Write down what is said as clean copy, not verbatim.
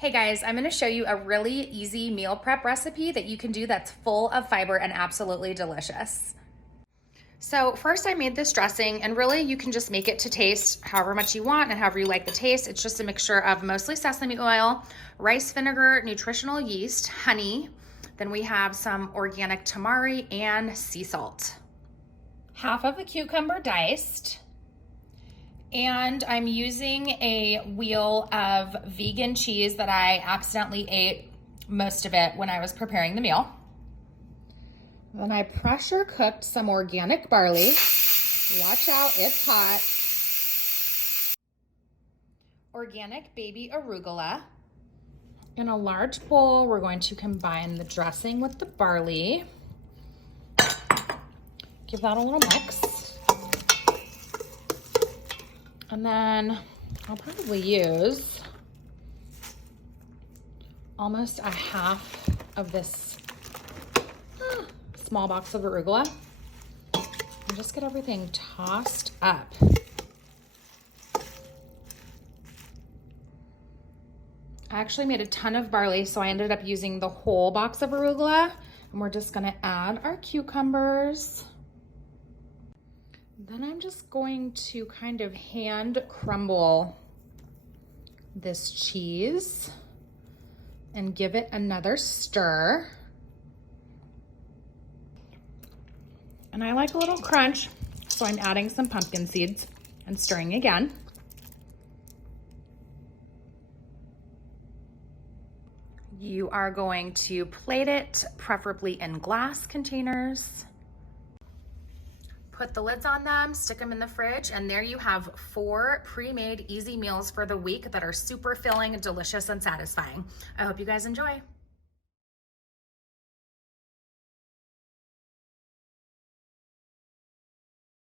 Hey guys, I'm gonna show you a really easy meal prep recipe that you can do that's full of fiber and absolutely delicious. So first I made this dressing, and really you can just make it to taste however much you want and however you like the taste. It's just a mixture of mostly sesame oil, rice vinegar, nutritional yeast, honey. Then we have some organic tamari and sea salt. Half of a cucumber diced. And I'm using a wheel of vegan cheese that I accidentally ate most of it when I was preparing the meal. Then I pressure cooked some organic barley. Watch out, it's hot. Organic baby arugula. In a large bowl, we're going to combine the dressing with the barley. Give that a little mix. And then I'll probably use almost a half of this small box of arugula and just get everything tossed up. I actually made a ton of barley, so I ended up using the whole box of arugula, and we're just gonna add our cucumbers. Then I'm just going to kind of hand crumble this cheese and give it another stir. And I like a little crunch, so I'm adding some pumpkin seeds and stirring again. You are going to plate it, preferably in glass containers. Put the lids on them, stick them in the fridge, and there you have 4 pre-made easy meals for the week that are super filling, delicious, and satisfying. I hope you guys enjoy.